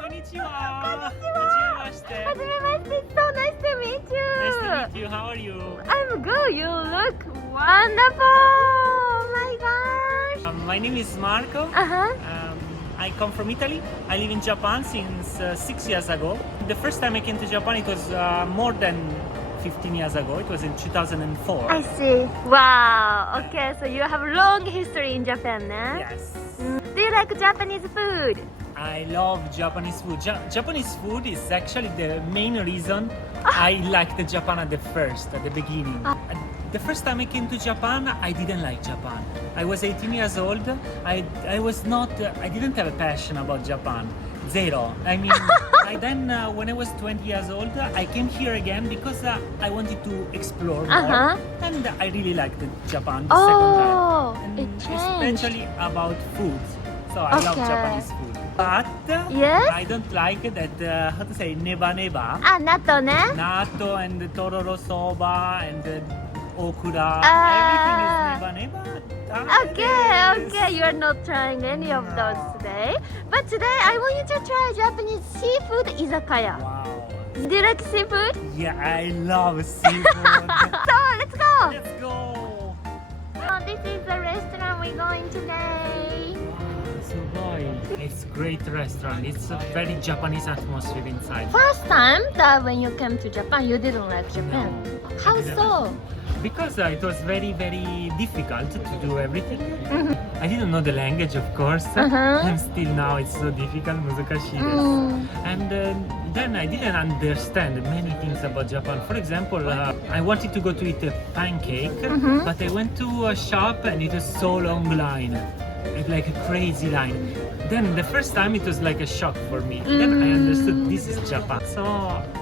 Konnichiwa. Hajimemashite. It's so nice to meet you. Nice to meet you. How are you? I'm good. You look wonderful. Oh my gosh. My name is Marco. I come from Italy. I live in Japan since 6 years ago. The first time I came to Japan, it was more than 15 years ago. It was in 2004. I see. Wow. Okay, so you have a long history in Japan, eh? Yes. Do you like Japanese food? I love Japanese food. Japanese food is actually the main reason I liked Japan at the beginning. The first time I came to Japan, I didn't like Japan. I was 18 years old. I didn't have a passion about Japan. Zero. I mean, when I was 20 years old, I came here again because I wanted to explore more. And I really liked Japan the second time. And it changed. especially about food. So I love Japanese food. But Yes? I don't like that, how to say, neba. Natto ne? Natto and tororo soba and okura. Ah. Everything is neba. Okay, you are not trying any of those today. But today I want you to try Japanese seafood izakaya. Wow. Do you like seafood? Yeah, I love seafood. So let's go. Let's go. This is the restaurant we're going today. It's a great restaurant. It's a very Japanese atmosphere inside. First time that when you came to Japan, you didn't like Japan. No, How I didn't. so? Because it was very, very difficult to do everything. I didn't know the language, of course. And still now it's so difficult, 難しいです. And then I didn't understand many things about Japan. For example, I wanted to go to eat a pancake, but I went to a shop and it was so long line. It's like a crazy line. Then the first time it was like a shock for me. Then I understood this is Japan. So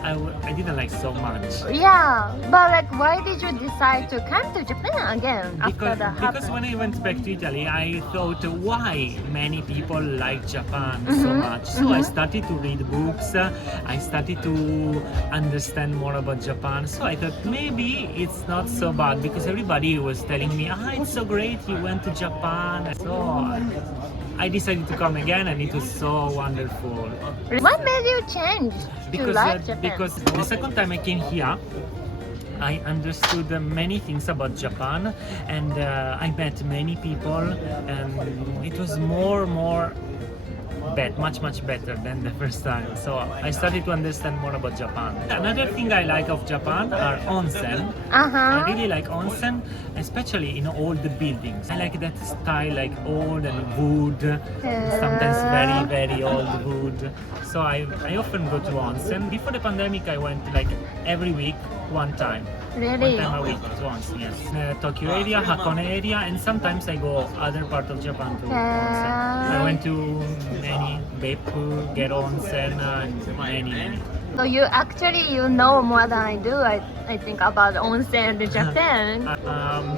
I didn't like so much. Yeah, but like why did you decide to come to Japan again after that happened? Because when I went back to Italy, I thought why many people like Japan so much. So I started to read books. I started to understand more about Japan. So I thought maybe it's not so bad because everybody was telling me, it's so great, you went to Japan. So I decided to come again and it was so wonderful. What made you change to like Japan? Because the second time I came here, I understood many things about Japan and I met many people and it was much better than the first time. So I started to understand more about Japan. Another thing I like of Japan are onsen. I really like onsen, especially in old buildings. I like that style, like old and wood, sometimes very old wood. So I often go to onsen. Before the pandemic, I went like every week, one time. Really? One time a week to onsen, yes. Tokyo area, Hakone area, and sometimes I go other part of Japan to onsen. I went to many, Beppu, get onsen, and many. So you know more than I do. I think about onsen in Japan.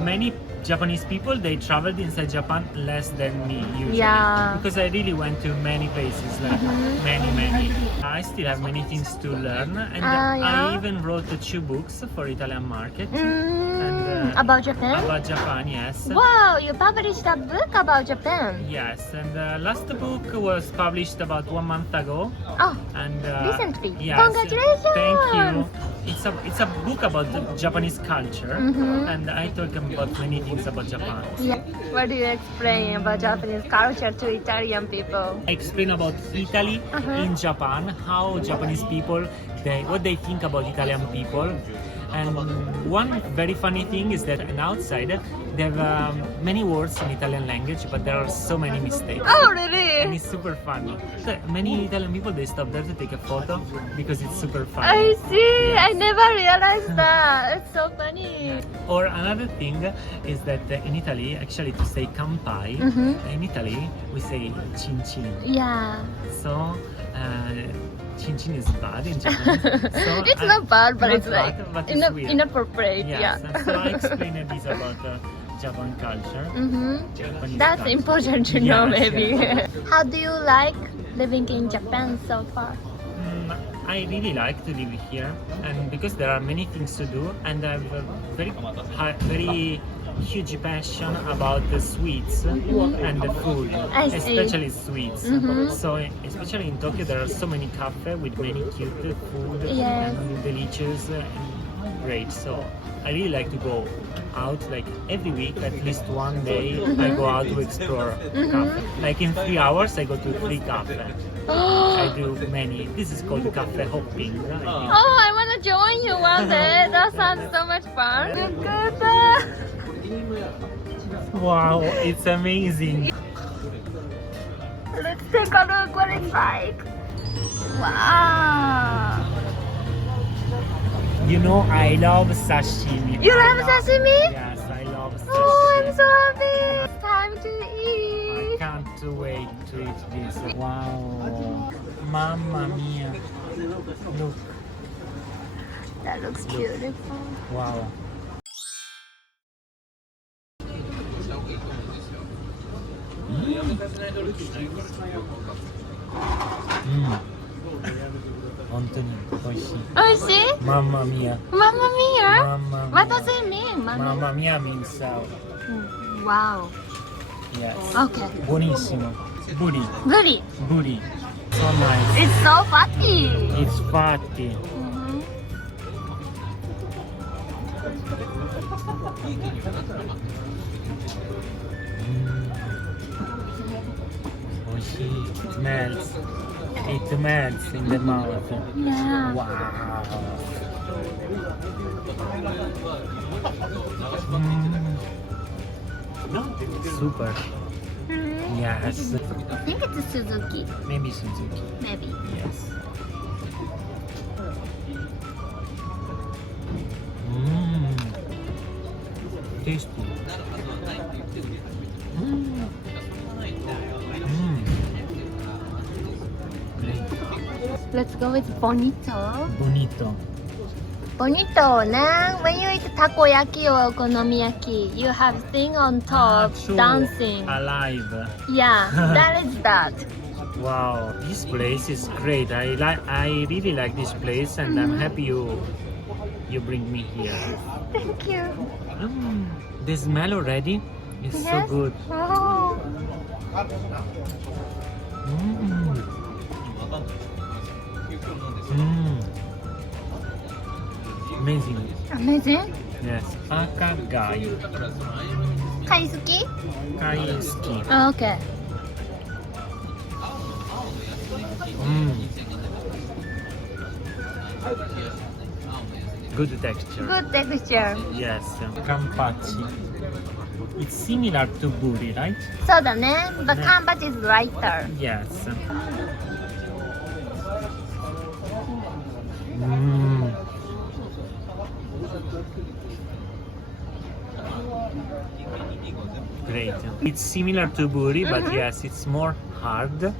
Many Japanese people, they traveled inside Japan less than me usually. Yeah. Because I really went to many places, like many. I still have many things to learn, and I even wrote 2 books for Italian market. And, about Japan? About Japan, yes. Wow, you published a book about Japan. Yes, and the last book was published about 1 month ago. Oh, and recently. Yes, Congratulations! Thank you. It's a book about the Japanese culture, and I talk about many things about Japan. Yeah. What do you explain about Japanese culture to Italian people? I explain about Italy in Japan, how Japanese people, what they think about Italian people. And one very funny thing is that outside they have many words in Italian language, but there are so many mistakes. Oh, really? And it's super funny. So many Italian people, they stop there to take a photo because it's super funny. I see. Yes. I never realized that. It's so funny. Or another thing is that in Italy, actually to say kampai, in Italy we say chin chin. Yeah. So chin chin is bad in Japan. So It's not bad, but not it's like bad, but it's weird. inappropriate. Yes. Yeah. And so I explained this about Japan culture. Japanese That's culture. important to know, Yes, maybe. yes. How do you like living in Japan so far? I really like to live here, and because there are many things to do, and I have very huge passion about the sweets and the food, I see. especially sweets. So, especially in Tokyo, there are so many cafes with many cute food Yes. and delicious and great. So, I really like to go out like every week, at least one day. I go out to explore cafe. Like in 3 hours, I go to 3 cafes. I do many. This is called cafe hopping. Right? Oh, I want to join you one day. That sounds so much fun. Look at that. Wow, it's amazing. Let's take a look what it's like. Wow. You know, I love sashimi. You love sashimi? Yes, I love sashimi. Oh, I'm so happy. It's time to I eat. can't wait to eat this. Wow. Mamma mia. Look. That looks beautiful. Wow. Oishii? Mamma mia. Mamma mia? Mamma What mia. does it mean? Mamma mia means Wow. yes. Okay. Buonissimo. Buri. Buri. Buri. So nice. It's so fatty. It's fatty. It melts. It melts in the mouth. Yeah. Wow. Super. Yes. I think it's Suzuki. Maybe Suzuki. Maybe. Yes. Tasty. Great. Let's go with bonito. Bonito. Bonito ね。When you eat takoyaki or okonomiyaki, you have thing on top True. dancing. Alive. Yeah, that is that. Wow, this place is great. I really like this place, and I'm happy you bring me here. Thank you. The smell already is so Yes. good. Oh. Amazing. Amazing. Yes. Akagai. Kaisuki? Kaisuki. Oh, okay. Good texture. Good texture. Yes. Kampachi. It's similar to buri, right? そうだね。But kanbachi is lighter. Yes. Great. It's similar to buri, but yes, it's more hard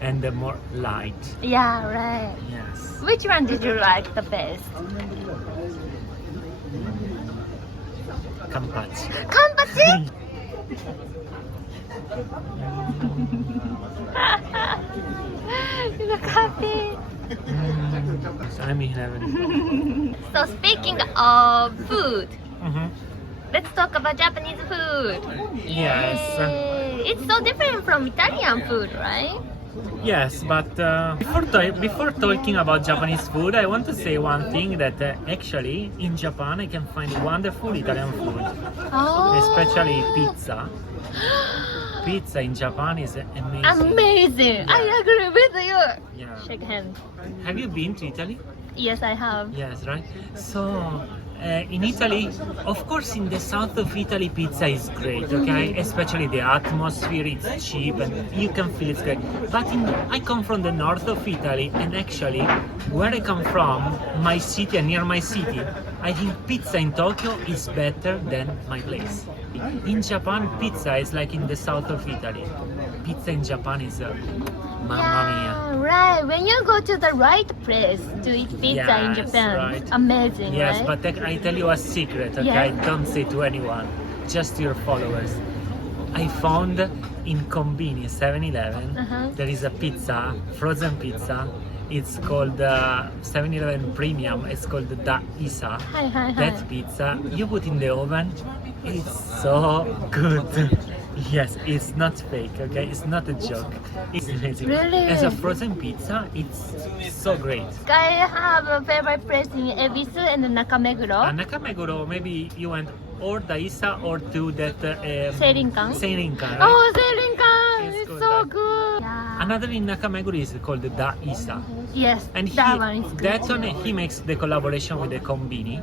and more light. Yeah, right. Yes. Which one did you like the best? Kampachi. Kanbachi? You look happy. I'm in heaven. So speaking of food, let's talk about Japanese food. Yes. Yay. It's so different from Italian food, right? Yes, but before talking about Japanese food, I want to say one thing that actually in Japan I can find wonderful Italian food, Oh. especially pizza. Pizza in Japan is amazing. Amazing. I agree with you. Yeah. Shake hands. Have you been to Italy? Yes, I have. Yes, right. So in Italy, of course, in the south of Italy, pizza is great. Okay, especially the atmosphere. It's cheap and you can feel it's great. But I come from the north of Italy, and actually, where I come from, my city and near my city, I think pizza in Tokyo is better than my place. In Japan, pizza is like in the south of Italy. Pizza in Japan is mamma mia. Yeah, right. When you go to the right place to eat pizza in Yes, Japan, right. it's amazing, Yes, right? but I tell you a secret, okay? Yeah. Don't say to anyone, just to your followers. I found in Combini 7-Eleven, Uh-huh. there is a pizza, frozen pizza. it's called 7-Eleven Premium. It's called the Isa. That pizza you put in the oven. It's so good. Yes, it's not fake. Okay, it's not a joke. It's amazing. Really? As a frozen pizza, it's so great. I have a favorite place in Ebisu and Nakameguro. Nakameguro, maybe you went or the Isa or to that Seirinkan. Seirinkan, right? Oh, Seirinkan! It's It's good, so right? good. Yeah. Another in Nakameguro is called the Isa. Yes, And that one is good. that's on he makes the collaboration with the Konbini.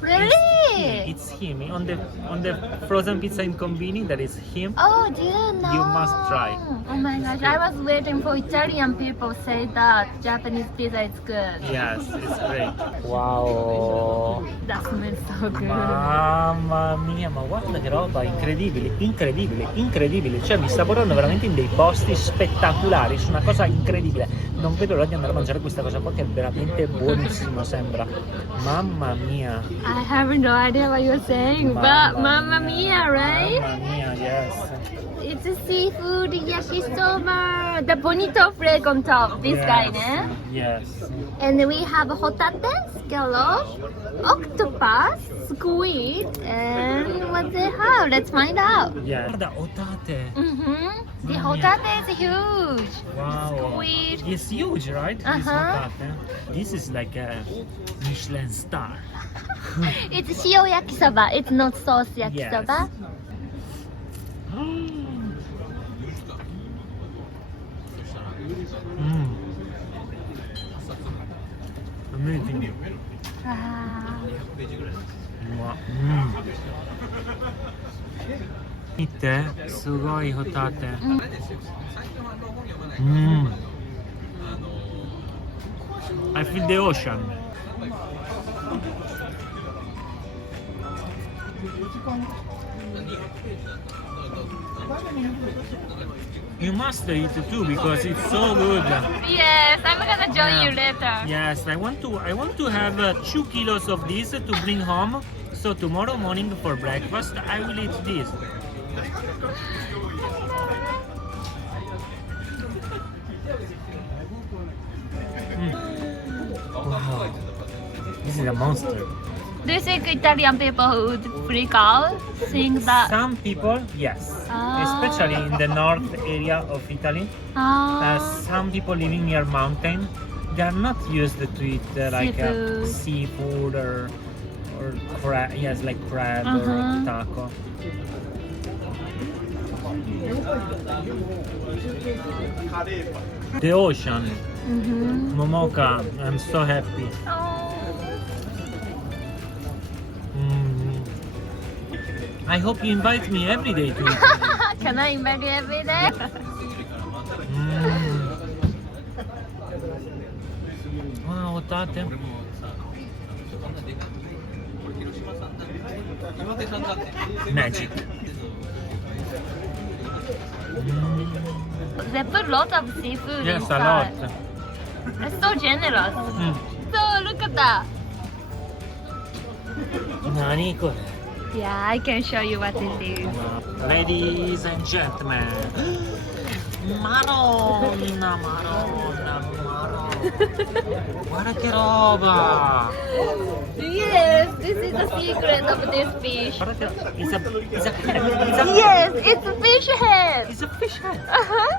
Really? It's him on the frozen pizza in Konbini. That is him. Oh, do you know? You must try. Oh my gosh, I was waiting for Italian people say that Japanese pizza is good. Yes, it's great. Wow. That smells so good. Mamma mia, ma guarda che roba incredibile, incredibile, incredibile. Cioè mi sta portando veramente in dei posti spettacolari, su una cosa incredibile. Non vedo l'ora di andare a mangiare questa cosa qua che è veramente buonissimo, sembra. Mamma mia. I have no idea what you're saying, but mamma mia, right? Mamma mia, yes. It's a seafood yakisoba. The bonito flake on top, this guy, eh? Yes. And we have hotate, scallop, octopus, squid, and what they have? Let's find out. Yeah. Guarda, otate. The hotate is huge. Wow. Squid. It's huge, right? This Uh-huh. otate. This is like a Michelin star. It's shio yakisoba. It's not sauce yakisoba. Amazing. Wow. Mite, sugoi hotate. I feel the ocean. You must eat it too because it's so good. Yes, I'm gonna join you later. Yes, I want to have 2 kilos of this to bring home. So tomorrow morning for breakfast, I will eat this. Wow, this is a monster. Do you think Italian people would freak out seeing that? Some people, yes, especially in the north area of Italy. Some people living near mountain, they are not used to eat like seafood or crab. Yes, like crab or taco. The ocean, Momoka. I'm so happy. I hope you invite me every day to eat. Can I invite you every day? Wow, tate. Magic. They put lots of seafood Yes, a inside. lot. It's so generous. So look at that. Nani ko? Yeah, I can show you what it is. Ladies and gentlemen, Madonna, Madonna, Madonna. Guarda che roba! Yes, this is the secret of this fish. Guarda che it's a Yes, it's a fish head. It's a fish head.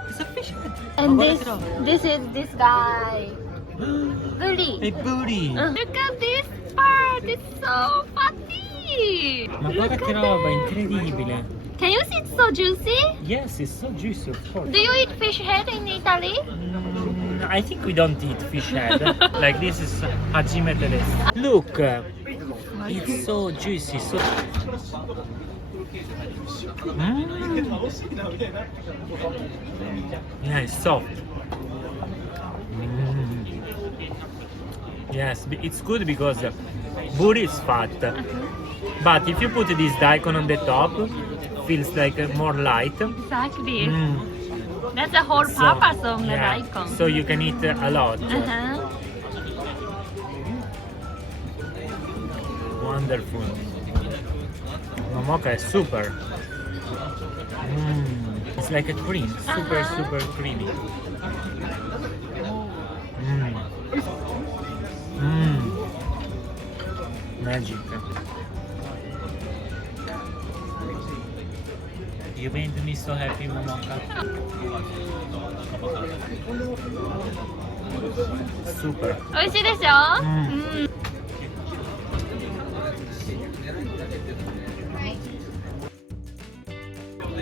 It's a fish head. And Guarda this, che roba. this is this guy. Booty. A booty. Look at this part. It's so fatty. Ma guarda che roba, incredibile. Can you see it's so juicy? Yes, it's so juicy, of course. Do you eat fish head in Italy? I think we don't eat fish head. Like this is Hajime desu. Look, it's so juicy. So. Yeah, it's soft. Yes, it's good because buri is fat. But if you put this daikon on the top, feels like more light. Exactly. That's the whole purpose of the daikon. So you can eat a lot. Wonderful. Momoka is super. It's like a cream, super creamy. Magic. You made me so happy, Momoka. Super. 美味しいでしょ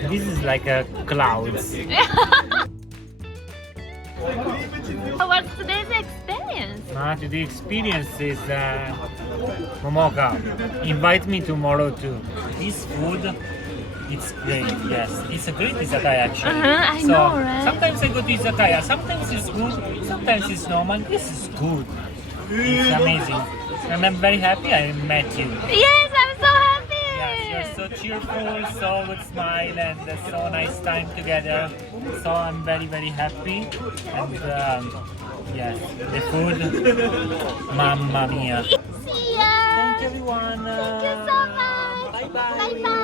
？This is like a clouds. What's today's experience? The experience is Momoka. Invite me tomorrow too. This food, it's great. Yes, it's a great izakaya actually. I know, right? Sometimes I go to izakaya. Sometimes it's good. Sometimes it's normal. This is good. It's amazing, and I'm very happy I met you. Yes, I'm so happy. Yes, you're so cheerful, so good smile, and so nice time together. So I'm very, very happy. And yes, the food, mamma mia. See ya. Thank you, everyone. Thank you so much. Bye bye. Bye bye.